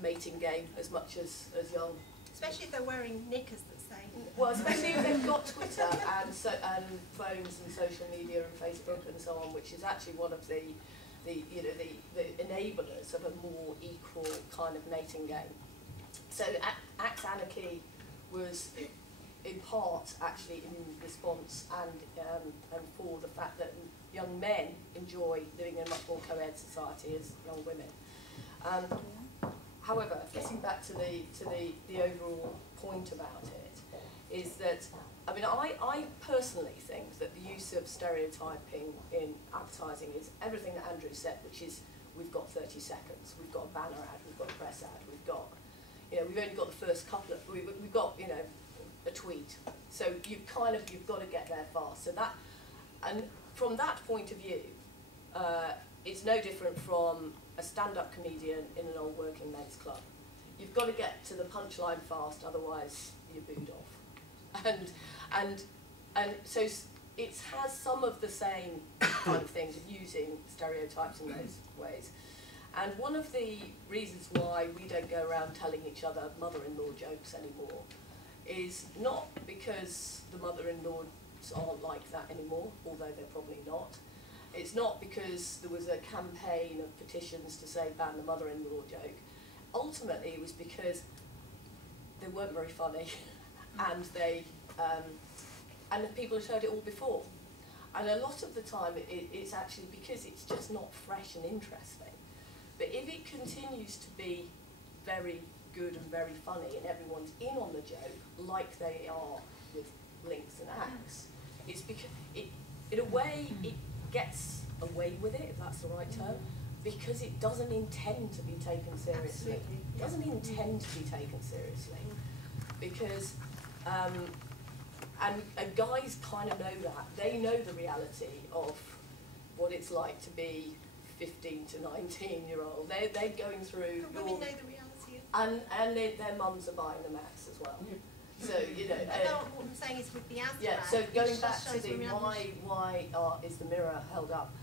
the mating game as much as young. Especially if they're wearing knickers that say. Well, especially if they've got Twitter and phones and social media and Facebook and so on, which is actually one of the enablers of a more equal kind of mating game. So Axe Anarchy was in part actually in response and for the fact that young men enjoy living in a much more co-ed society as young women. However, getting back to the overall point about it, is that, I mean, I personally think that the use of stereotyping in advertising is everything that Andrew said, which is we've got 30 seconds, we've got a banner ad, we've got a press ad, we've got, we've only got the first couple of, we've got, a tweet. So you've got to get there fast. So that, and from that point of view, it's no different from a stand-up comedian in an old working men's club. You've got to get to the punchline fast, otherwise you're booed off. And so it has some of the same kind of things of using stereotypes in those ways. And one of the reasons why we don't go around telling each other mother-in-law jokes anymore is not because the mother-in-laws aren't like that anymore, although they're probably not. It's not because there was a campaign of petitions to say ban the mother-in-law joke. Ultimately, it was because they weren't very funny, and and the people had heard it all before. And a lot of the time, it's actually because it's just not fresh and interesting. But if it continues to be very good and very funny, and everyone's in on the joke, like they are with Links and Axe, it's because in a way it gets away with it, if that's the right term, because it doesn't intend to be taken seriously. Absolutely. It doesn't intend to be taken seriously, because and guys kind of know that. They know the reality of what it's like to be 15 to 19-year-old. They're going through. But women know the reality of. And their mums are buying them Axe as well. So what I'm saying is with the ads. yeah. So going back to the why is the mirror held up?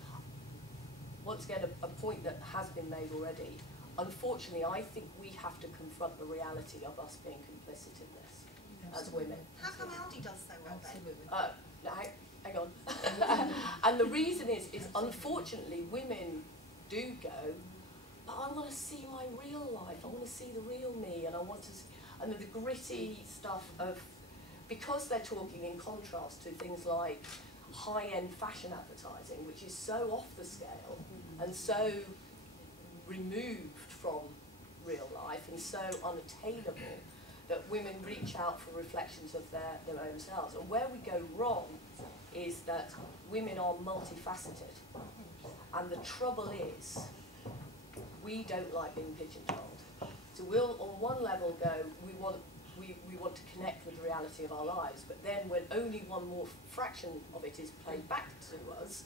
Once again, a point that has been made already. Unfortunately, I think we have to confront the reality of us being complicit in this as women. How come Aldi does so well then? Hang on. And the reason is unfortunately women do go, but I want to see my real life. I want to see the real me, and I want to see, and the gritty stuff of, because they're talking in contrast to things like high-end fashion advertising, which is so off the scale and so removed from real life and so unattainable, that women reach out for reflections of their own selves. And where we go wrong is that women are multifaceted. And the trouble is, we don't like being pigeonholed. So we'll, on one level, go, we want to connect with the reality of our lives, but then when only one more fraction of it is played back to us,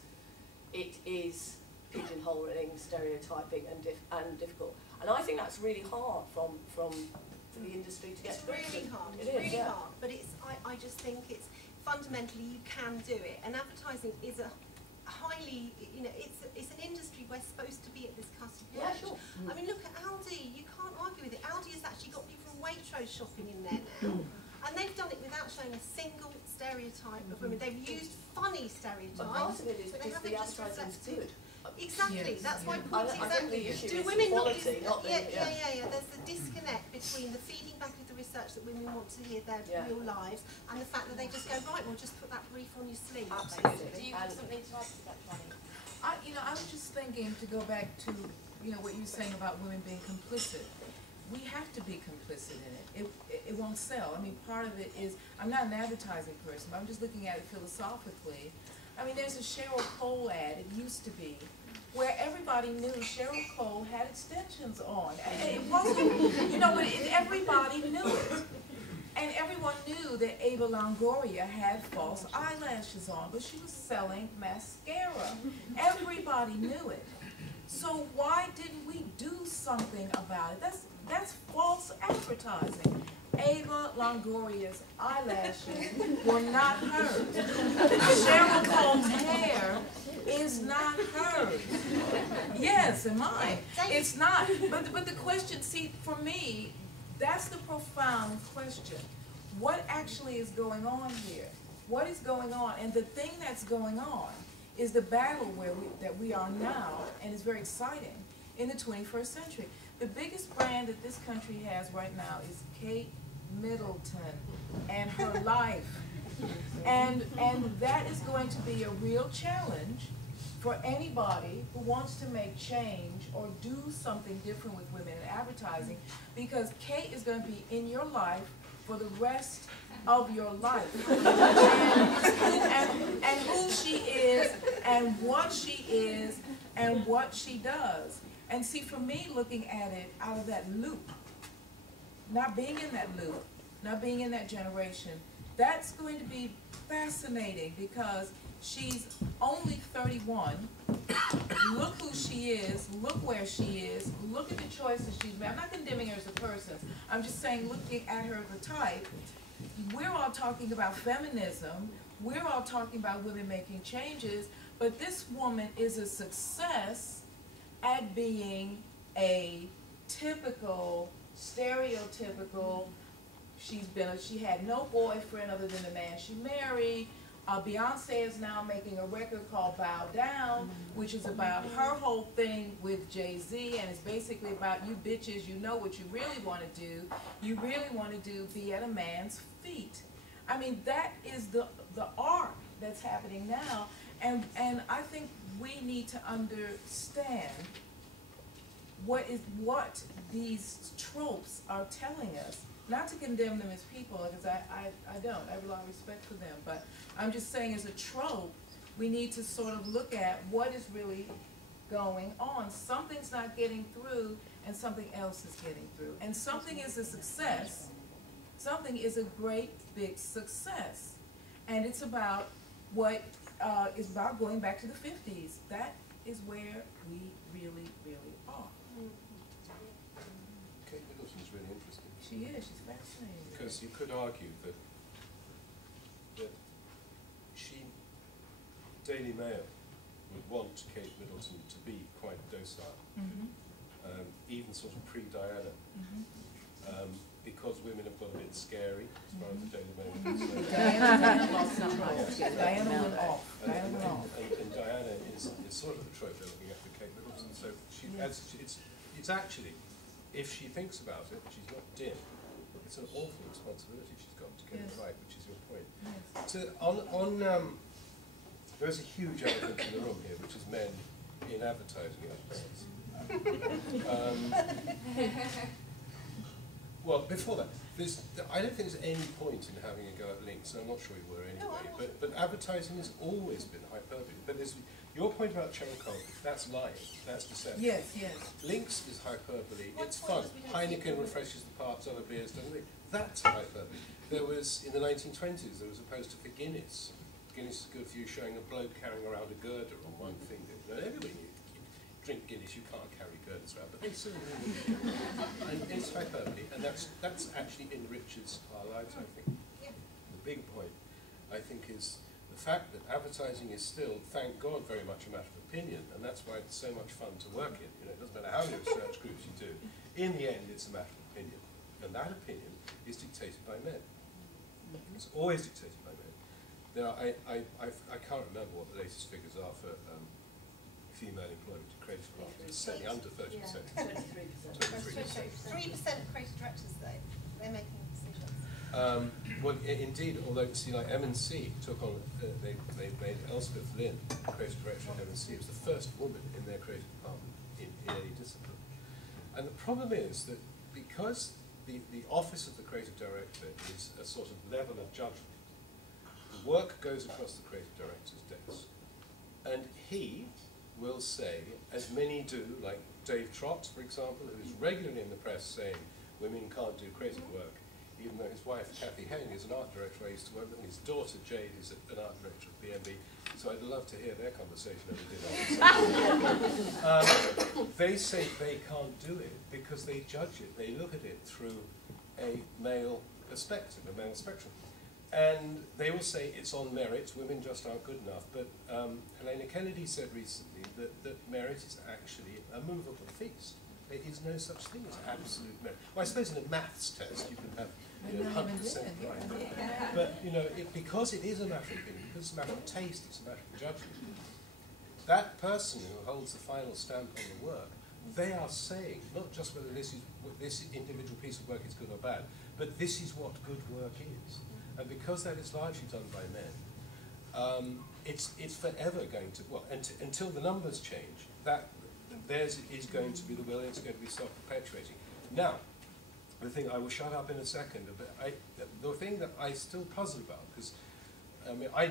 it is pigeonholing, stereotyping, and difficult. And I think that's really hard for the industry to get through. It's really hard. It It's is, really yeah. hard. But I just think it's fundamentally you can do it. And advertising is a highly, it's an industry we're supposed to be at this cusp of Yeah, edge. sure. I mean, look at Aldi. You can't argue with it. Aldi has actually got people from Waitrose shopping in there now. And they've done it without showing a single stereotype of women. They've used funny stereotypes. But part of it is but they because the haven't just advertising's reflected. good. Exactly, Yes, that's my yeah. point. I think Exactly. the issue Do is women quality, not? not the, Yeah. There's the disconnect between the feeding back of the research that women want to hear their real lives, and the fact that they just go, right, we'll just put that brief on your sleeve. Absolutely. Do you have something to add to that, Johnny? I was just thinking, to go back to what you were saying about women being complicit. We have to be complicit in it. It won't sell. I mean, part of it is, I'm not an advertising person, but I'm just looking at it philosophically. I mean, there's a Cheryl Cole ad, it used to be, where everybody knew Cheryl Cole had extensions on. It wasn't, but everybody knew it. And everyone knew that Ava Longoria had false eyelashes on, but she was selling mascara. Everybody knew it. So why didn't we do something about it? That's false advertising. Ava Longoria's eyelashes were not hers. Cheryl Cole's hair is not hers. Yes, and mine. It's not. But the question, see, for me, that's the profound question. What actually is going on here? What is going on? And the thing that's going on is the battle that we are now, and it's very exciting, in the 21st century. The biggest brand that this country has right now is Kate Middleton and her life. And that is going to be a real challenge for anybody who wants to make change or do something different with women in advertising, because Kate is going to be in your life for the rest of your life. And who she is and what she is and what she does. And see, for me, looking at it out of that loop, not being in that loop, not being in that generation, that's going to be fascinating, because she's only 31. Look who she is, look where she is, look at the choices she's made. I'm not condemning her as a person. I'm just saying, looking at her as a type, we're all talking about feminism, we're all talking about women making changes, but this woman is a success at being a typical, stereotypical, she had no boyfriend other than the man she married. Beyonce is now making a record called Bow Down, which is about her whole thing with Jay-Z, and it's basically about you bitches, you know what you really want to do. You really want to be at a man's feet. I mean, that is the arc that's happening now, and I think we need to understand what these tropes are telling us. Not to condemn them as people, because I don't. I have a lot of respect for them. But I'm just saying, as a trope, we need to sort of look at what is really going on. Something's not getting through, and something else is getting through. And something is a success. Something is a great, big success. And it's about what is about going back to the 50s. That is where we really, really are. Kate Middleton's really interesting. She is. She's fascinating. Because you could argue that Daily Mail would want Kate Middleton to be quite docile, even sort of pre-Diana, because women have got a bit scary as far as the Daily Mail is concerned. Diana went off. And Diana is sort of the trope they're looking at for Kate Middleton. So it's actually, if she thinks about it, she's not dim. It's an awful responsibility she's got to get it right, which is your point. So there's a huge elephant in the room here, which is men in advertising agencies. Well, before that, I don't think there's any point in having a go at links, and I'm not sure we were anyway, but advertising has always been hyperbole. But your point about Cheryl Cole, that's lying, that's deception. Yes, yes. Links is hyperbole, it's fun. Heineken refreshes the parts, other beers don't they? That's hyperbole. There was, in the 1920s, there was a poster for Guinness. Guinness is good for you, showing a bloke carrying around a girder on one finger. You know, everybody knew you drink Guinness, you can't carry girders around, but they still and it's hyperbole, and that's actually in Richard's highlight, I think. Yeah. The big point, I think, is the fact that advertising is still, thank God, very much a matter of opinion, and that's why it's so much fun to work in. You know, it doesn't matter how many research groups you do. In the end, it's a matter of opinion, and that opinion is dictated by men. It's always dictated by men. Now, I can't remember what the latest figures are for female employment in creative marketing. It's certainly under 30%. Yeah, 23%. 3% of creative directors, though, they're making decisions. Well, indeed, although, see, like M&C took on, they made Elspeth Lynn creative director at M&C. It was the first woman in their creative department in any discipline. And the problem is that because the office of the creative director is a sort of level of judgment, the work goes across the creative director's desk. And he will say, as many do, like Dave Trott, for example, who is regularly in the press saying women can't do creative work, even though his wife, Kathy Heng, is an art director I used to work with, and his daughter, Jade, is an art director at BMB. So I'd love to hear their conversation over dinner. They say they can't do it because they judge it. They look at it through a male perspective, a male spectrum. And they will say it's on merit, women just aren't good enough. But Helena Kennedy said recently that merit is actually a movable feast. There is no such thing as absolute merit. Well, I suppose in a maths test you can have 100% right. But you know, because it is a matter of opinion, because it's a matter of taste, it's a matter of judgment. That person who holds the final stamp on the work, they are saying not just whether this individual piece of work is good or bad, but this is what good work is. And because that is largely done by men, it's forever going to, well, until the numbers change, that theirs is going to be the will, it's going to be self-perpetuating. Now, the thing, I will shut up in a second, but the thing that I still puzzle about, because I mean, I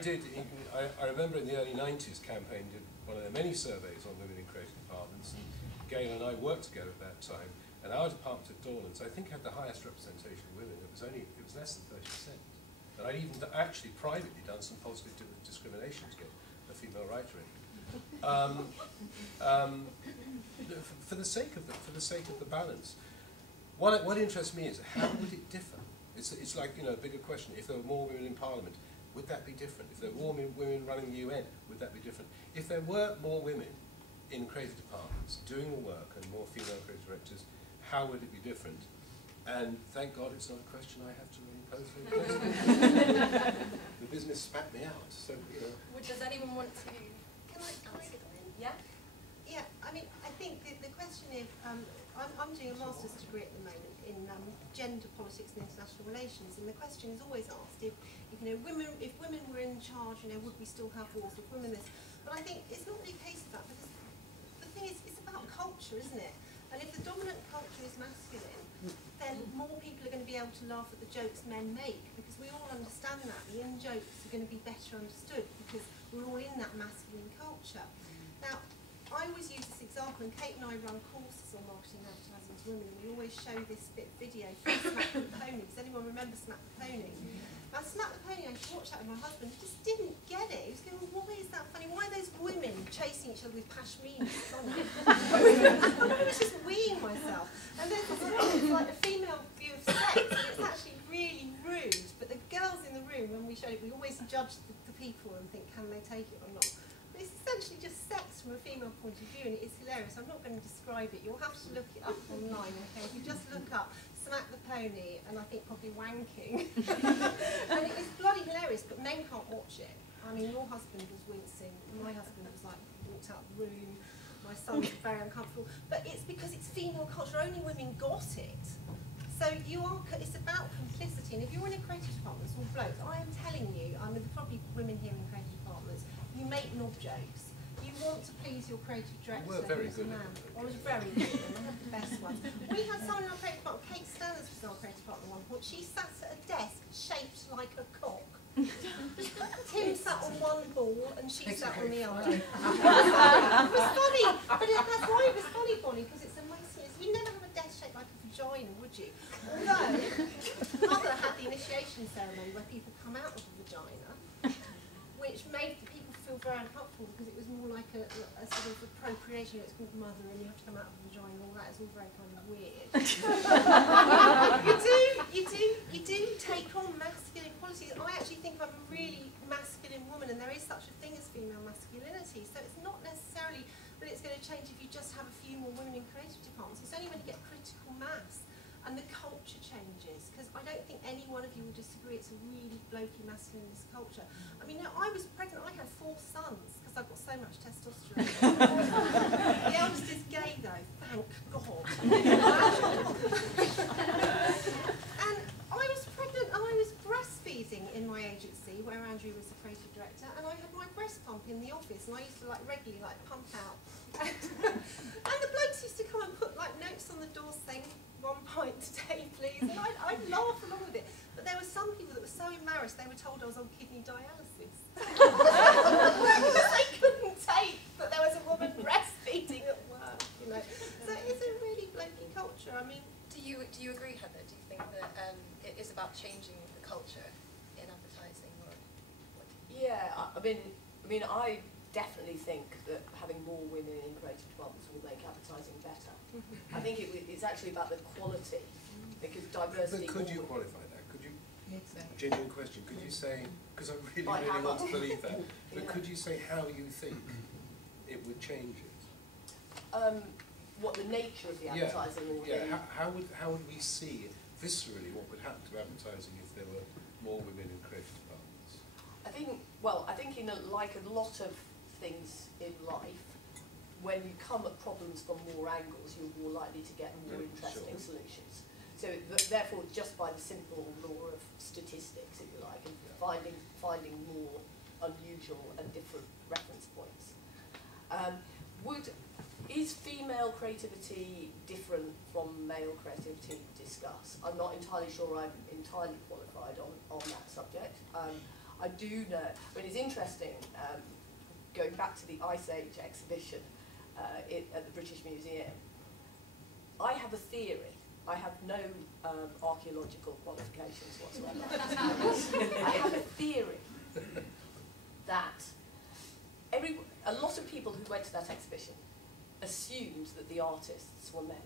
remember in the early 90s campaign did one of their many surveys on women in creative departments, and Gail and I worked together at that time, and our department at Dorlands, I think, had the highest representation of women. It was less than 30%. And I'd even actually privately done some positive discrimination to get a female writer in. For the sake of the balance, what interests me is how would it differ? It's like, you know, a bigger question. If there were more women in Parliament, would that be different? If there were more women running the UN, would that be different? If there were more women in creative departments doing the work and more female creative directors, how would it be different? And thank God it's not a question I have to really pose for the The business spat me out, so, you know. Does anyone want to? Can I go in? Yeah? Yeah, I mean, I think the question is, I'm doing a master's degree at the moment in gender politics and international relations, and the question is always asked if you know, if women were in charge, you know, would we still have wars? If women this, but I think it's not really a case of that, because the thing is, it's about culture, isn't it? And if the dominant culture is masculine, then more people are going to be able to laugh at the jokes men make, because we all understand that. The in-jokes are going to be better understood because we're all in that masculine culture. Now, I always use this example, and Kate and I run courses on marketing and advertising to women, and we always show this bit of video from Smack the Pony. Does anyone remember Smack the Pony? Now, Smack the Pony, I used to watch that with my husband, he just didn't get it. He was going, well, why is that funny? Why are those women chasing each other with pashminas on it? And I was just weeing myself. And then it's like a female view of sex, and it's actually really rude. But the girls in the room, when we showed it, we always judge the people and think, can they take it or not? But it's essentially just sex from a female point of view, and it's hilarious. I'm not going to describe it. You'll have to look it up online, okay? If you just look up Smack the Pony, and I think probably wanking. And it is bloody hilarious, but men can't watch it. I mean, your husband was wincing, my husband was like, walked out the room, my son was very uncomfortable. But it's because it's female culture, only women got it. So it's about complicity, and if you're in a creative department, it's all blokes, I am telling you, I mean, there are probably women here in creative departments, you make knob jokes. You want to please your creative director. We're very good. I was very good, and I had the best ones. We had someone in our creative department, Kate Stanners was in our creative department at one point. She sat at a desk shaped like a cock. Tim sat on one ball and she sat on the other. It was funny, but that's why it was funny, Bonnie, because it's amazing. You never have a desk shaped like a vagina, would you? Although, Mother had the initiation ceremony where people come out of the vagina, which made the people feel very uncomfortable because it was more like a sort of appropriation. It's called mother, and you have to come out of the vagina, and all that is all very kind of weird. you do take on masculine qualities. I actually think I'm a really masculine woman, and there is such a thing as female masculinity. So it's not necessarily that it's going to change if you just have a few more women in creative departments. It's only when you get critical mass and the culture changes, because I don't think any one of you will disagree it's a really blokey masculinist culture. I mean, I was pregnant, I had 4 sons, because I've got so much testosterone. The eldest is gay though, thank God. And I was pregnant and I was breastfeeding in my agency, where Andrew was the creative director, and I had my breast pump in the office, and I used to like regularly like pump out. And the blokes used to come and put like notes on the door saying, 1 pint today, please. And I'd laugh along with it. But there were some people that were so embarrassed they were told I was on kidney dialysis. They couldn't take that there was a woman breastfeeding at work, you know. So it's a really blokey culture. I mean, do you agree, Heather? Do you think that it is about changing the culture in advertising, or what? Yeah, I mean, I definitely think that having more women in creative departments will make advertising better. I think it's actually about the quality because diversity. But could you qualify that? Could you, Exactly. genuine question, could you say, because I really, Like really how want to much? believe that, but Yeah. could you say how you think it would change it? What the nature of the Yeah, advertising will yeah. be. How would we see viscerally what would happen to advertising if there were more women in creative departments? I think in like a lot of things in life, when you come at problems from more angles, you're more likely to get more interesting Sure. solutions. So therefore, just by the simple law of statistics, if you like, and finding more unusual and different reference points. Is female creativity different from male creativity? Discuss. I'm not entirely sure I'm entirely qualified on that subject. I do know, but it's interesting, going back to the Ice Age exhibition at the British Museum, I have a theory. I have no archaeological qualifications whatsoever. I have a theory that a lot of people who went to that exhibition assumed that the artists were men.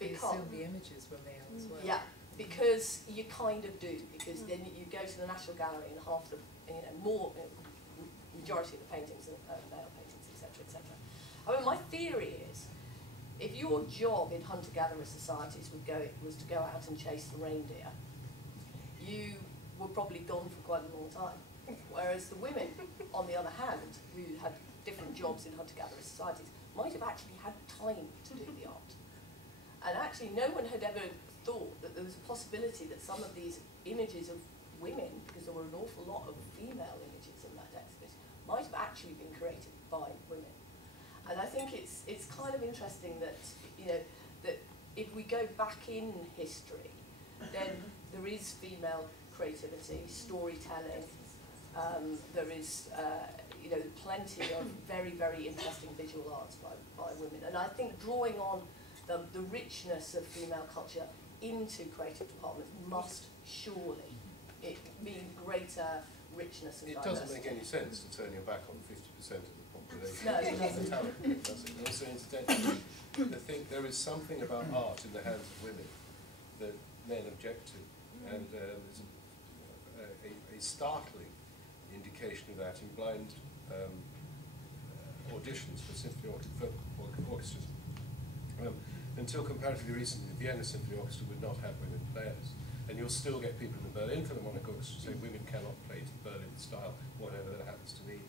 They Because, assume the images were male as well. yeah, because you kind of do, because then you go to the National Gallery and half the, majority of the paintings are male paintings, etc., etc. I mean, my theory is, if your job in hunter-gatherer societies was to go out and chase the reindeer, you were probably gone for quite a long time. Whereas the women, on the other hand, who had different jobs in hunter-gatherer societies, might have actually had time to do the art. And actually, no one had ever thought that there was a possibility that some of these images of women, because there were an awful lot of female images in that exhibition, might have actually been created by women. And I think it's kind of interesting that, that if we go back in history, then there is female creativity, storytelling. There is, plenty of very, very interesting visual arts by women. And I think drawing on the richness of female culture into creative departments must surely mean greater richness and It diversity. doesn't make any sense to turn your back on 50% of the population. No, it doesn't. Talent, does it? Also, incidentally, I think there is something about art in the hands of women that men object to, and there's a startling indication of that in blind auditions for symphony orchestras. Until comparatively recently, the Vienna Symphony Orchestra would not have women players. And you'll still get people in the Berlin Philharmonic Orchestra say women cannot play to Berlin style, whatever that happens to be.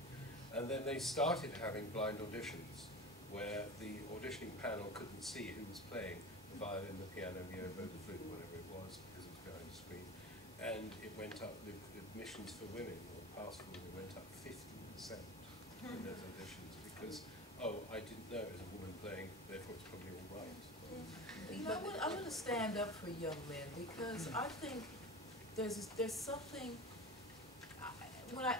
And then they started having blind auditions, where the auditioning panel couldn't see who was playing the violin, the piano, the oboe, the flute, whatever it was, because it was behind the screen. And it went up, the admissions for women, or pass for women, went up 50% in those auditions, because, I didn't know it was a woman playing, therefore it's probably all right. I'm going to stand up for young men, because I think there's something,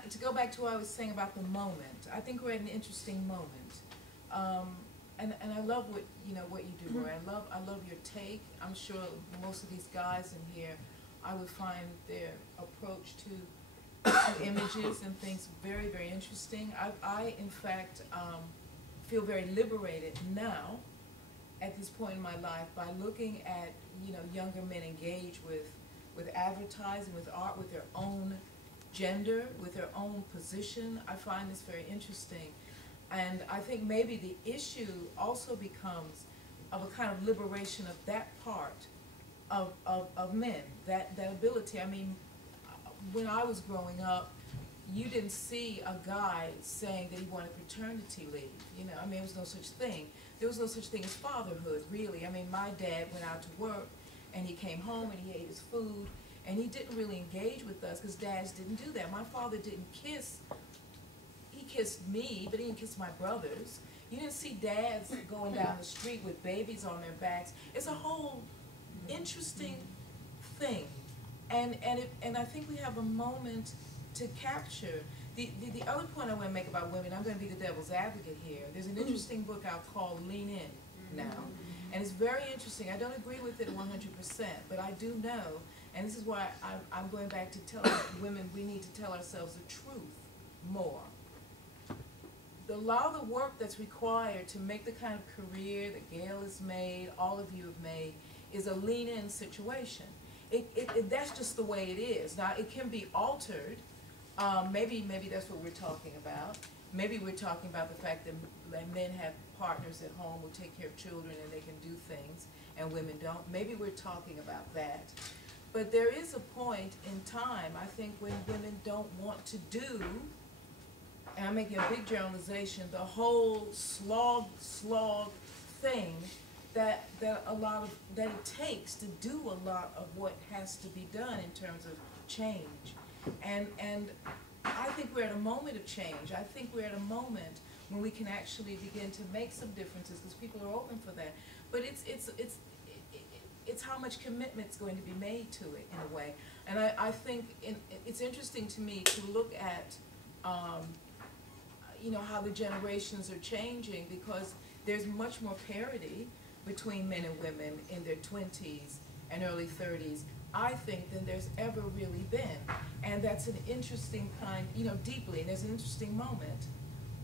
to go back to what I was saying about the moment, I think we're at an interesting moment. And I love what you do, Roy. I love your take. I'm sure most of these guys in here, I would find their approach to images and things very, very interesting. I in fact, feel very liberated now at this point in my life by looking at younger men engage with advertising, with art, with their own gender, with their own position. I find this very interesting, and I think maybe the issue also becomes of a kind of liberation of that part of men, that ability. I mean, when I was growing up, you didn't see a guy saying that he wanted paternity leave. I mean, there was no such thing. There was no such thing as fatherhood, really. I mean, my dad went out to work, and he came home, and he ate his food, and he didn't really engage with us, because dads didn't do that. My father didn't kiss. He kissed me, but he didn't kiss my brothers. You didn't see dads going down the street with babies on their backs. It's a whole interesting thing. And I think we have a moment to capture. The other point I want to make about women, I'm going to be the devil's advocate here. There's an interesting book out called Lean In now. And it's very interesting. I don't agree with it 100%, but I do know, and this is why I'm going back to tell women we need to tell ourselves the truth more. A lot of the work that's required to make the kind of career that Gail has made, all of you have made, is a lean-in situation. That's just the way it is. Now, it can be altered. Maybe that's what we're talking about. Maybe we're talking about the fact that men have partners at home who take care of children and they can do things, and women don't. Maybe we're talking about that. But there is a point in time, I think, when women don't want to do, and I'm making a big generalization, the whole slog thing that it takes to do a lot of what has to be done in terms of change. And I think we're at a moment of change. I think we're at a moment when we can actually begin to make some differences because people are open for that. But it's how much commitment's going to be made to it in a way. And I think it's interesting to me to look at you know, how the generations are changing, because there's much more parity between men and women in their 20s and early 30s, I think, than there's ever really been. And that's an interesting kind, you know, deeply, and there's an interesting moment.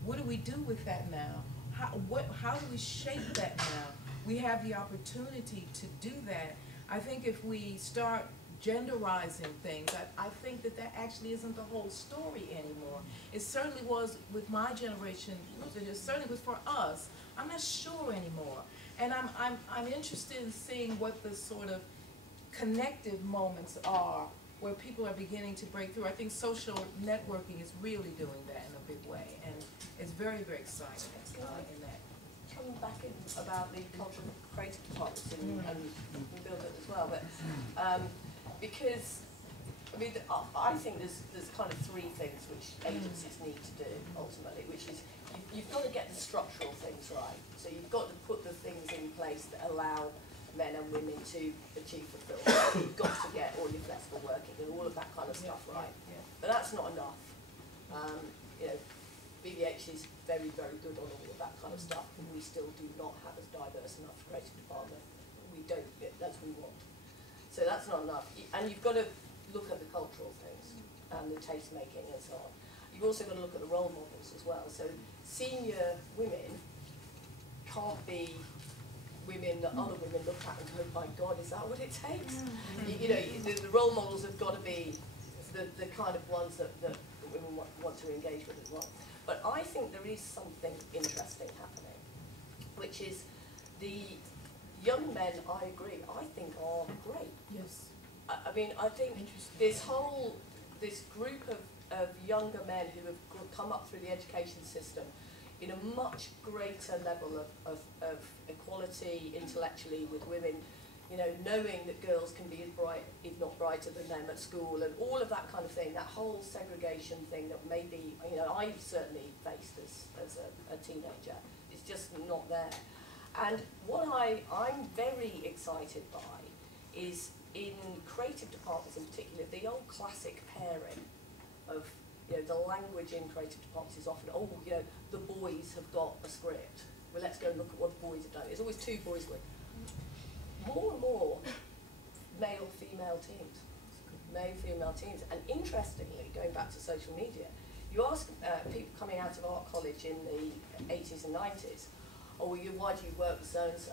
What do we do with that now? How do we shape that now? We have the opportunity to do that. I think if we start genderizing things, I think that actually isn't the whole story anymore. It certainly was with my generation, it certainly was for us. I'm not sure anymore. And I'm interested in seeing what the sort of connective moments are where people are beginning to break through. I think social networking is really doing that in a big way, and it's very, very exciting in that. Coming back in about the cultural creative departments and build it as well, but because I mean I think there's kind of three things which agencies need to do ultimately, which is you've got to get the structural things right. So you've got to put the things in place that allow men and women to achieve fulfillment. You've got to get all your flexible working and all of that kind of stuff right. But that's not enough. You know, BBH is very, very good on all of that kind of stuff, and we still do not have as diverse enough creative department. We don't get that's what we want. So that's not enough. And you've got to look at the cultural things and the taste making and so on. You've also got to look at the role models as well. So senior women can't be women that other women look at and go, my God, is that what it takes? You know, the role models have got to be the kind of ones that women want to engage with as well. But I think there is something interesting happening, which is the young men, I agree, I think are great. Yes. I mean, I think this group of younger men who have come up through the education system in a much greater level of equality intellectually with women, you know, knowing that girls can be as bright, if not brighter than them at school, and all of that kind of thing, that whole segregation thing that maybe, you know, I certainly faced as a teenager. It's just not there. And what I'm very excited by is in creative departments in particular, the old classic pairing of, you know, the language in creative departments is often, oh, you know, the boys have got a script. Well, let's go and look at what the boys have done. There's always two boys with. More and more male-female teams. Male-female teams. And interestingly, going back to social media, you ask people coming out of art college in the 80s and 90s, oh, well, why do you work with so-and-so?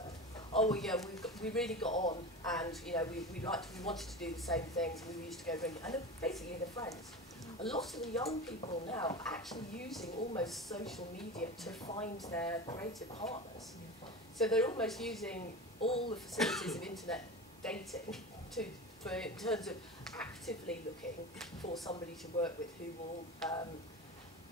Oh, well, yeah, we really got on, and, you know, we wanted to do the same things, and we used to go drinking, and basically they're friends. A lot of the young people now are actually using almost social media to find their creative partners. So they're almost using all the facilities of internet dating in terms of actively looking for somebody to work with who will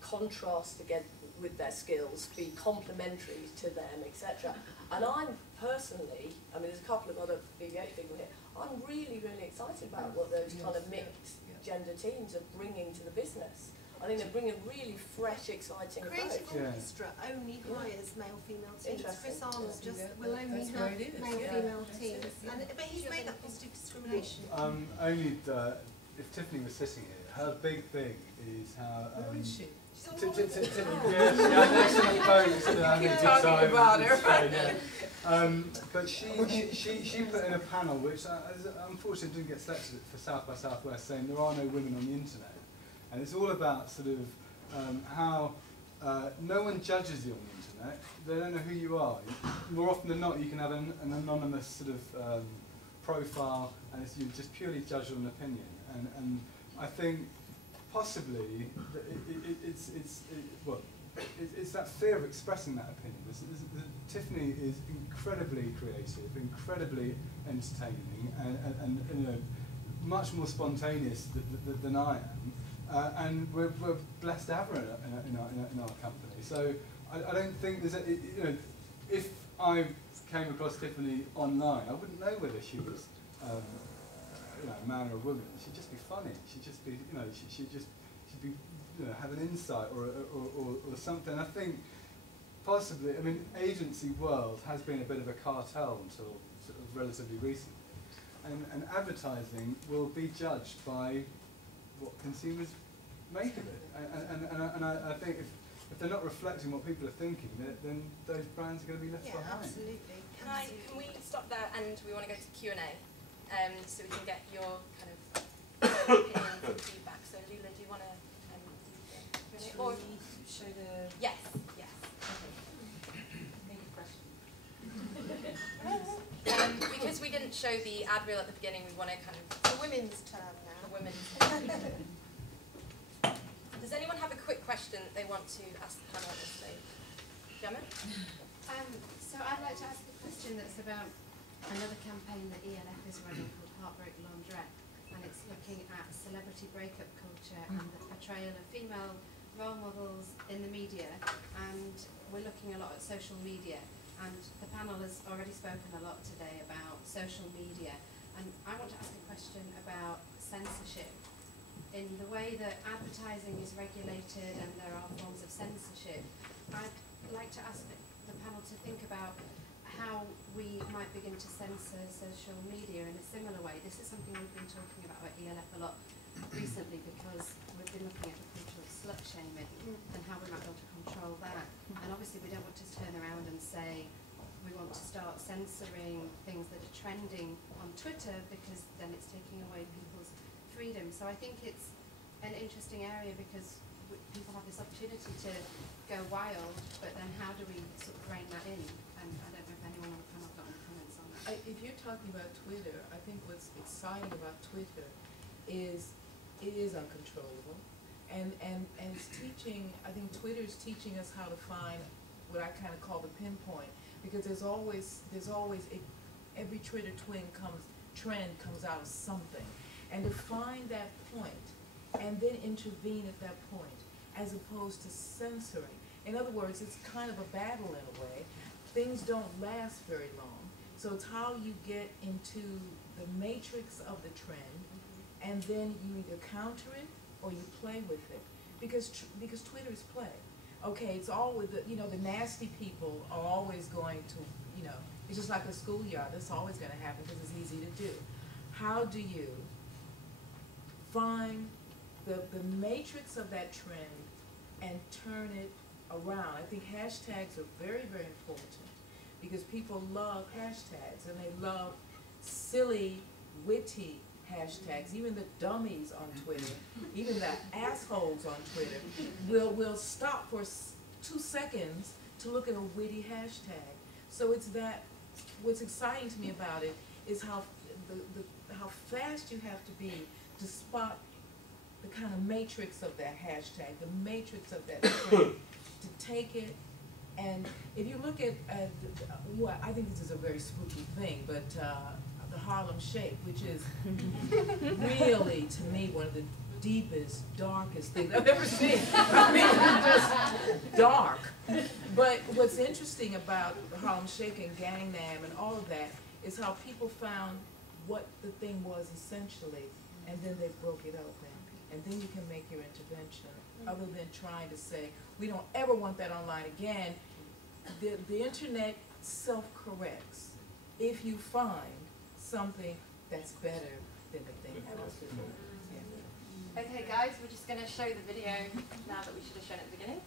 contrast again with their skills, be complementary to them, etc. And I'm personally, I mean, there's a couple of other BBH people here, I'm really, really excited about what those kind of mixed gender teams are bringing to the business. I think they're bringing really fresh, exciting approach. Creative Orchestra only hires male-female teams. Chris Arnold just will only That's have where it is, male-female teams. But he's made that positive discrimination. Only if Tiffany was sitting here, her big thing is how. Where is she? Talking about her. But she put in a panel which unfortunately didn't get selected for South by Southwest, saying there are no women on the internet. And it's all about sort of how no one judges you on the internet. They don't know who you are. More often than not, you can have an anonymous sort of profile, and you're just purely judged on an opinion. And I think possibly it's that fear of expressing that opinion. Tiffany is incredibly creative, incredibly entertaining, and you know, much more spontaneous than I am, and we're blessed to have her in our company. So I don't think there's you know, if I came across Tiffany online, I wouldn't know whether she was you know, a man or a woman. She'd just be funny. She'd just be, you know, she'd be, you know, have an insight or something. I think possibly, I mean, agency world has been a bit of a cartel until sort of relatively recently, and advertising will be judged by what consumers make of it. And I think if they're not reflecting what people are thinking, then those brands are going to be left behind. Absolutely. Can we stop there, and we want to go to Q&A, so we can get your kind of opinions and feedback. So Lula, do you want to do the Q&A? Or show the... Yes, yes. Okay. Make a question. Because we didn't show the ad reel at the beginning, we want to kind of... The women's term now. The women's Does anyone have a quick question that they want to ask the panel at this stage? Gemma? So I'd like to ask a question that's about another campaign that ELF is running called Heartbreak Laundrette, and it's looking at celebrity breakup culture and the portrayal of female role models in the media, and we're looking a lot at social media, and the panel has already spoken a lot today about social media, and I want to ask a question about censorship. In the way that advertising is regulated and there are forms of censorship, I'd like to ask the panel to think about how we might begin to censor social media in a similar way. This is something we've been talking about at ELF a lot recently, because we've been looking at the culture of slut shaming and how we might be able to control that. And obviously we don't want to turn around and say we want to start censoring things that are trending on Twitter, because then it's taking away people's freedom. So I think it's an interesting area, because people have this opportunity to go wild, but then how do we sort of rein that in? And I don't know if anyone on the panel got any comments on that. If you're talking about Twitter, I think what's exciting about Twitter is it is uncontrollable, and it's teaching. I think Twitter is teaching us how to find what I kind of call the pinpoint, because there's always every Twitter trend comes out of something, and to find that point and then intervene at that point, as opposed to censoring. In other words, it's kind of a battle in a way. Things don't last very long, so it's how you get into the matrix of the trend, and then you either counter it or you play with it, because Twitter is play. Okay, it's always the nasty people are always going to, it's just like a schoolyard. That's always going to happen because it's easy to do. How do you find the matrix of that trend and turn it around? I think hashtags are very, very important, because people love hashtags, and they love silly, witty hashtags. Even the dummies on Twitter, even the assholes on Twitter will stop for 2 seconds to look at a witty hashtag. So it's that, what's exciting to me about it is how fast you have to be to spot the kind of matrix of that hashtag, the matrix of that trend, to take it. And if you look at well, I think this is a very spooky thing, but the Harlem Shake, which is really, to me, one of the deepest, darkest things I've ever seen. I mean, it's just dark. But what's interesting about the Harlem Shake and Gangnam and all of that is how people found what the thing was essentially, and then they broke it open. And then you can make your intervention, other than trying to say, we don't ever want that online again. The internet self-corrects if you find something that's better than the thing that was before. Yeah. Okay, guys, we're just going to show the video now that we should have shown at the beginning.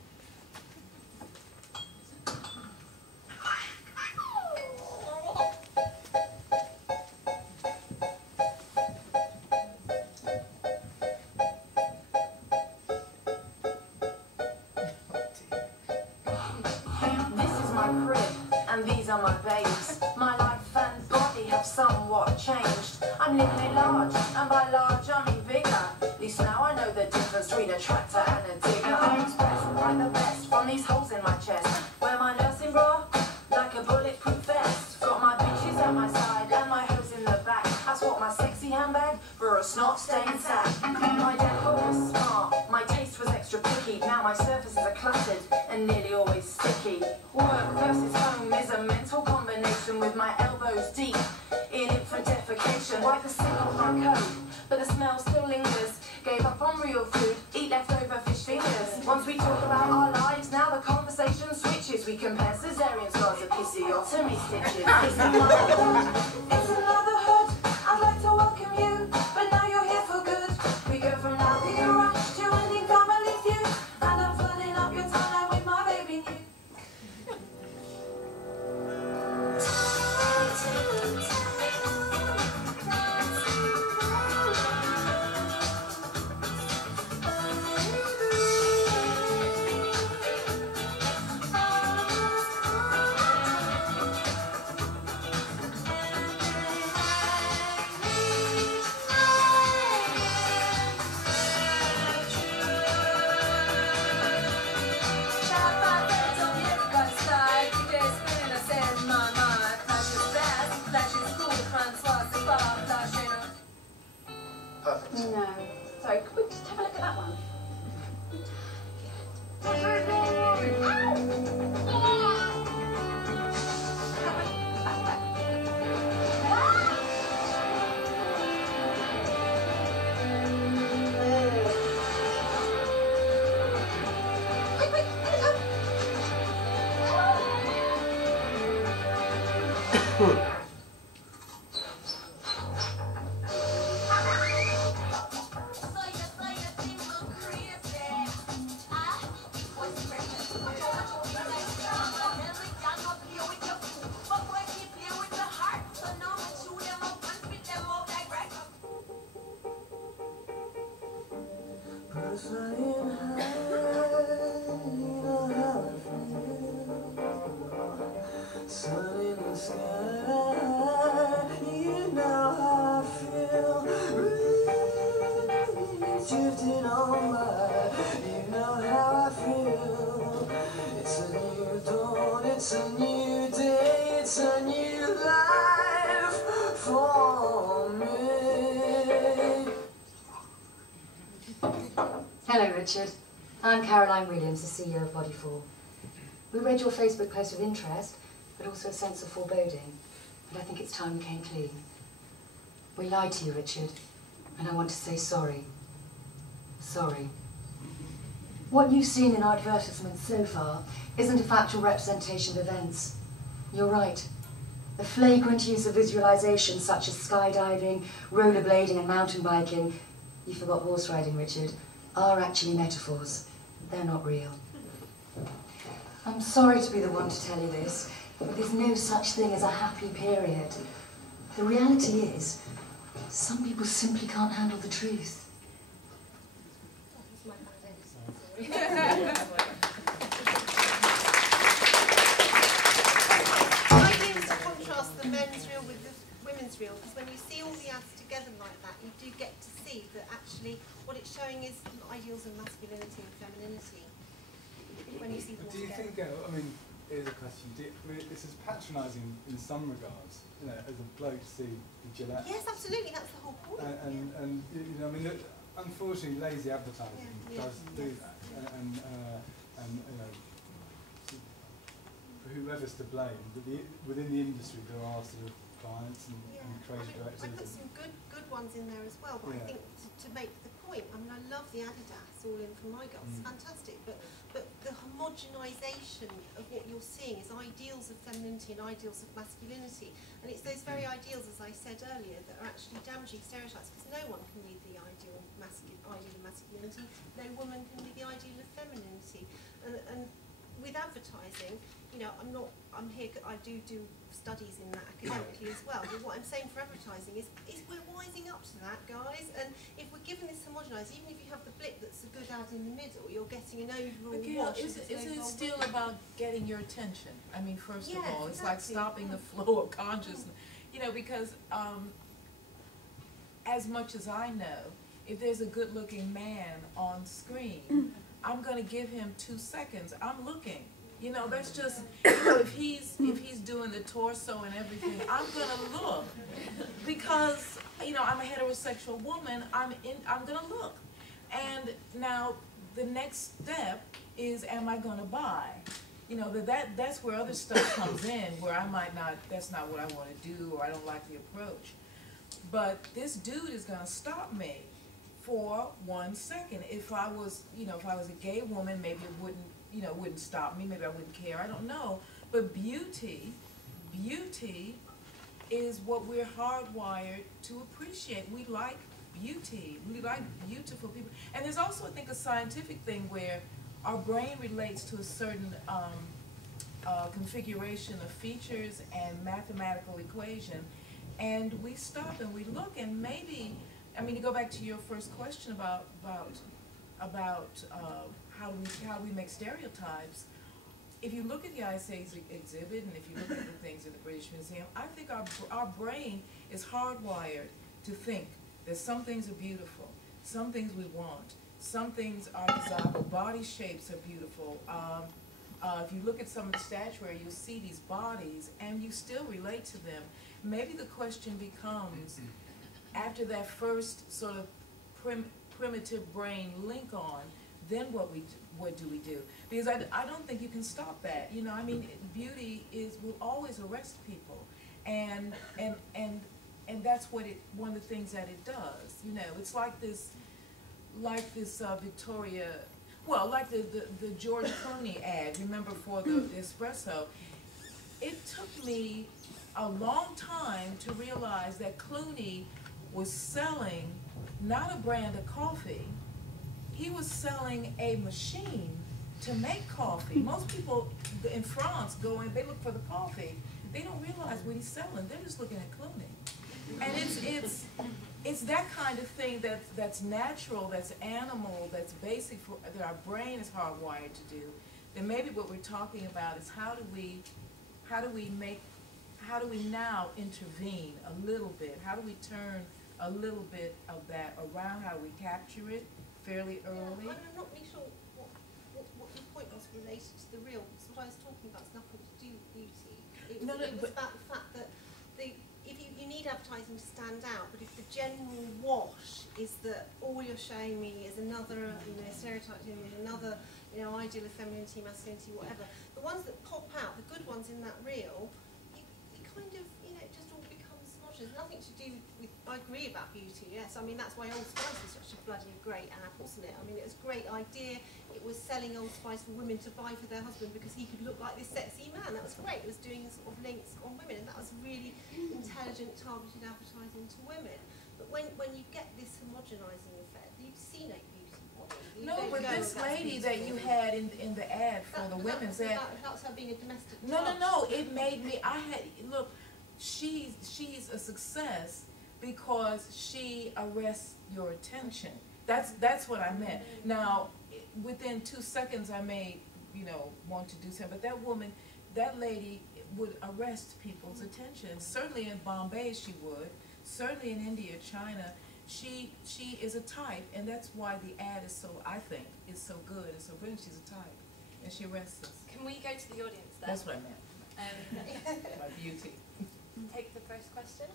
This is my crib, and these are my babes. My life and body have somewhat what changed. I'm living it large, and by large I mean bigger. At least now I know the difference between a tractor and a digger. I express like the best from these holes in my chest. Wear my nursing bra like a bulletproof vest. Got my bitches at my side and my hose in the back. I swap my sexy handbag for a snot-stained sack. My decor was smart, my taste was extra picky. Now my surfaces are cluttered and nearly always sticky. Work versus home is a mental combination with my elbows deep in infant defecation. Wipe the sin off my coat, but the smell still lingers. Gave up on real food, eat leftover fish fingers. Once we talk about our lives, now the conversation switches. We compare cesarean scars of episiotomy stitches. It's another hood, it's another hood. I'd like to welcome you, but now you're here for good. We go from now being rush to ending family feud, and I'm flooding up your timeline with my baby new. No. Sorry, could we just have a look at that one? It's a new day, it's a new life for me. Hello, Richard. I'm Caroline Williams, the CEO of Bodyfall. We read your Facebook post with interest, but also a sense of foreboding. But I think it's time we came clean. We lied to you, Richard, and I want to say sorry. Sorry. What you've seen in our advertisements so far isn't a factual representation of events. You're right. The flagrant use of visualization such as skydiving, rollerblading and mountain biking, you forgot horse riding, Richard, are actually metaphors. They're not real. I'm sorry to be the one to tell you this, but there's no such thing as a happy period. The reality is, some people simply can't handle the truth. Ideas to contrast the men's reel with the women's reel, because when you see all the ads together like that, you do get to see that actually what it's showing is ideals of masculinity and femininity. When you see them Do you think, I mean, here's a question, this is patronising in some regards, you know, as a bloke to see the Gillette. Yes, absolutely, that's the whole point. And you know, I mean, look, unfortunately, lazy advertising does do that, and you know, for whoever's to blame, but within the industry there are sort of clients and creative directors. I put some good ones in there as well, but I think to make the point, I mean, I love the Adidas all in for my girls, it's fantastic, but the homogenisation of what you're seeing is ideals of femininity and ideals of masculinity, and it's those very ideals, as I said earlier, that are actually damaging stereotypes, because no one can be the ideal of masculinity, no woman can be the ideal of femininity, and with advertising, you know, I'm here, I do studies in that academically as well, but what I'm saying for advertising is we're wising up to that, guys, and if we're given this homogenised, even if you have the blip that's a good ad in the middle, you're getting an overall watch. Isn't it still about getting your attention? I mean, first of all, it's like stopping the flow of consciousness. You know, because as much as I know, if there's a good-looking man on screen, I'm gonna give him 2 seconds. I'm looking. You know, that's just, you know, if he's doing the torso and everything, I'm gonna look. Because, you know, I'm a heterosexual woman, I'm gonna look. And now, the next step is, am I gonna buy? You know, that's where other stuff comes in, where I might not, that's not what I wanna do, or I don't like the approach. But this dude is gonna stop me for 1 second. If I was, you know, if I was a gay woman, maybe it wouldn't, you know, wouldn't stop me, maybe I wouldn't care, I don't know. But beauty is what we're hardwired to appreciate. We like beauty, we like beautiful people. And there's also, I think, a scientific thing where our brain relates to a certain configuration of features and mathematical equation, and we stop and we look, and maybe, I mean, to go back to your first question about how do we make stereotypes. If you look at the ISA's exhibit, and if you look at the things at the British Museum, I think our brain is hardwired to think that some things are beautiful, some things we want, some things are desirable, body shapes are beautiful. If you look at some of the statuary, you'll see these bodies, and you still relate to them. Maybe the question becomes, after that first sort of primitive brain link on, then what do we do? Because I don't think you can stop that. You know, I mean, beauty will always arrest people, and that's what one of the things that it does. You know, it's like this Victoria, well, like the George Clooney ad. Remember, for the espresso, it took me a long time to realize that Clooney was selling not a brand of coffee, he was selling a machine to make coffee. Most people in France go in, they look for the coffee. They don't realize what he's selling. They're just looking at Clooney. And it's that kind of thing that's natural, that's animal, that's basic, that our brain is hardwired to do. Then maybe what we're talking about is how do we now intervene a little bit? How do we turn a little bit of that around? How do we capture it fairly early? Yeah, I'm not really sure what your point was related to the real, because what I was talking about is nothing to do with beauty. It was about the fact that if you need advertising to stand out, but if the general wash is that all you're showing me is another, stereotype image, another, ideal of femininity, masculinity, whatever, the ones that pop out, the good ones in that reel, you kind of, it just all becomes homogenous. Nothing to do with, I agree about beauty, yes. I mean, that's why Old Spice is such a bloody great ad, wasn't it? I mean, it was a great idea. It was selling Old Spice for women to buy for their husband because he could look like this sexy man. That was great. It was doing sort of links on women, and that was really intelligent, targeted advertising to women. But when you get this homogenising effect, you've seen a beauty model. No, but this lady that you had in the ad for the women's ad. That's her being a domestic. No. It made me. Look. She's a success because she arrests your attention. That's what I meant. Now, within 2 seconds, I may, want to do something. But that lady would arrest people's attention. Certainly in Bombay, she would. Certainly in India, China, she is a type, and that's why the ad is so, I think, is so good. It's so brilliant. She's a type, and she arrests us. Can we go to the audience then? That's what I meant. My beauty. Take the first question.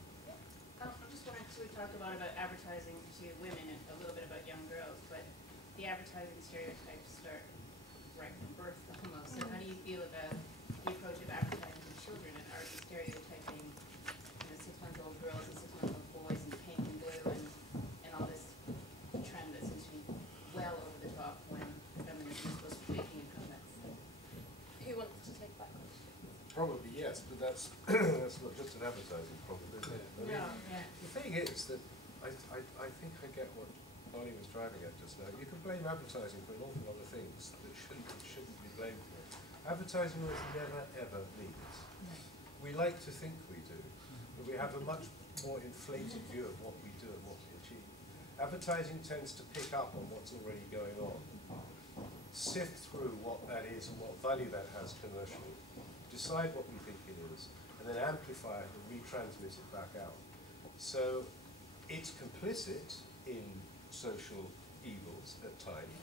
I just wanted to talk a lot about advertising to women and a little bit about young girls, but the advertising stereotypes start right from birth almost. So how do you feel about the approach of advertising to children, and are you stereotyping 6-month-old girls and 6-month-old boys in pink and blue and all this trend that seems to be well over the top when feminism is supposed to be making a comeback? Who wants to take that question? Probably yes, but that's not just an advertising problem, is it? The thing is that I think I get what Bonnie was driving at just now. You can blame advertising for an awful lot of things that shouldn't be blamed for. Advertising was never ever leads. We like to think we do, but we have a much more inflated view of what we do and what we achieve. Advertising tends to pick up on what's already going on, sift through what that is and what value that has commercially, decide what we think it is, and then amplify it and retransmit it back out. So it's complicit in social evils at times.